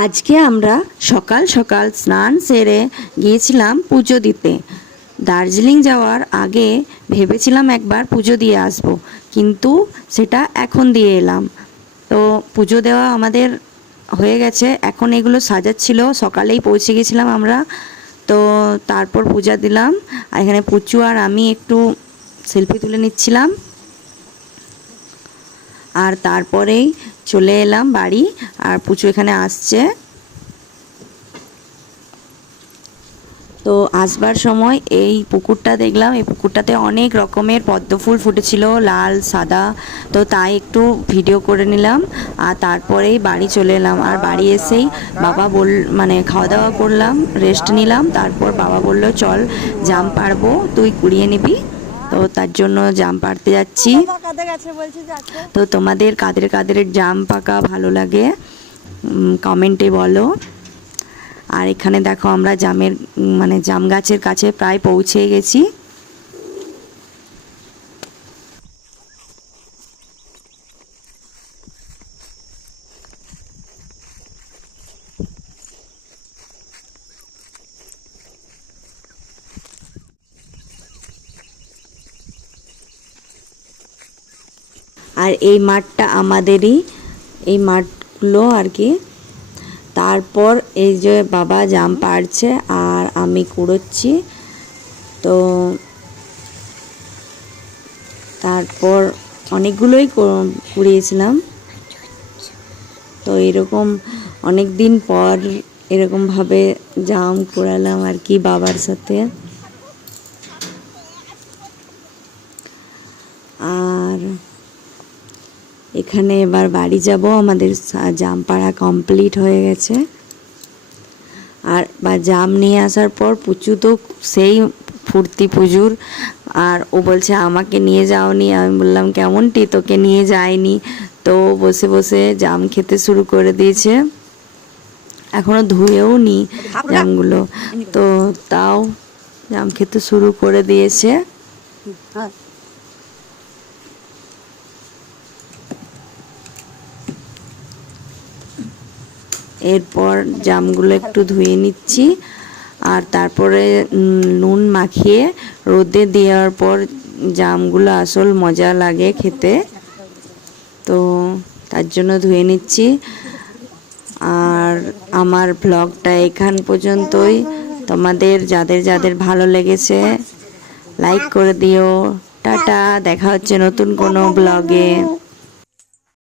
আজকে আমরা সকাল সকাল স্নান সেরে গিয়েছিলাম পুজো দিতে। দার্জিলিং যাওয়ার আগে ভেবেছিলাম একবার পুজো দিয়ে আসব, কিন্তু সেটা এখন দিয়ে এলাম। তো পুজো দেওয়া আমাদের হয়ে গেছে, এখন এগুলো সাজাচ্ছিল, সকালেই পৌঁছে গেছিলাম আমরা। তো তারপর পূজা দিলাম, আর এখানে পুচু আর আমি একটু সেলফি তুলে নিচ্ছিলাম। আর তারপরেই চলে এলাম বাড়ি, আর পুচু এখানে আসছে। তো আসবার সময় এই পুকুরটা দেখলাম, এই পুকুরটাতে অনেক রকমের পদ্ম ফুল ফুটেছিল, লাল সাদা। তো তাই একটু ভিডিও করে নিলাম, আর তারপরেই বাড়ি চলে এলাম। আর বাড়ি এসেই বাবা খাওয়া দাওয়া করলাম, রেস্ট নিলাম। তারপর বাবা বলল চল জাম পারবো, তুই কুড়িয়ে নিবি। তো তার জন্য জাম পাড়তে যাচ্ছি। তো তোমাদের কাদের কাদের জাম পাকা ভালো লাগে কমেন্টে বলো। আর এখানে দেখো আমরা জাম গাছের কাছে প্রায় পৌঁছে গেছি। আর এই মাঠটা আমাদেরই, এই মাঠগুলো আর কি। তারপর এই যে বাবা জাম পাড়ছে আর আমি কুড়োচ্ছি। তো তারপর অনেকগুলোই কুড়িয়েছিলাম। তো এরকম অনেক দিন পর এরকমভাবে জাম কুড়ালাম আর কি বাবার সাথে। আর এখানে এবার বাড়ি যাব, আমাদের জাম পাড়া কমপ্লিট হয়ে গেছে। আর জাম নিয়ে আসার পর পুচু তো সেই ফুর্তি পুজোর, আর ও বলছে আমাকে নিয়ে যাওনি। আমি বললাম কেমনটি, তোকে নিয়ে যায়নি। তো বসে বসে জাম খেতে শুরু করে দিয়েছে, এখনো ধুয়েও নি জামগুলো, তো তাও জাম খেতে শুরু করে দিয়েছে। এরপর জামগুলো একটু ধুয়ে নিচ্ছি, আর তারপরে নুন মাখিয়ে রোদে দেওয়ার পর জামগুলো আসল মজা লাগে খেতে। তো তার জন্য ধুয়ে নিচ্ছি। আর আমার ব্লগটা এখান পর্যন্তই। তোমাদের যাদের যাদের ভালো লেগেছে লাইক করে দিও। টাটা, দেখা হচ্ছে নতুন কোনো ব্লগে।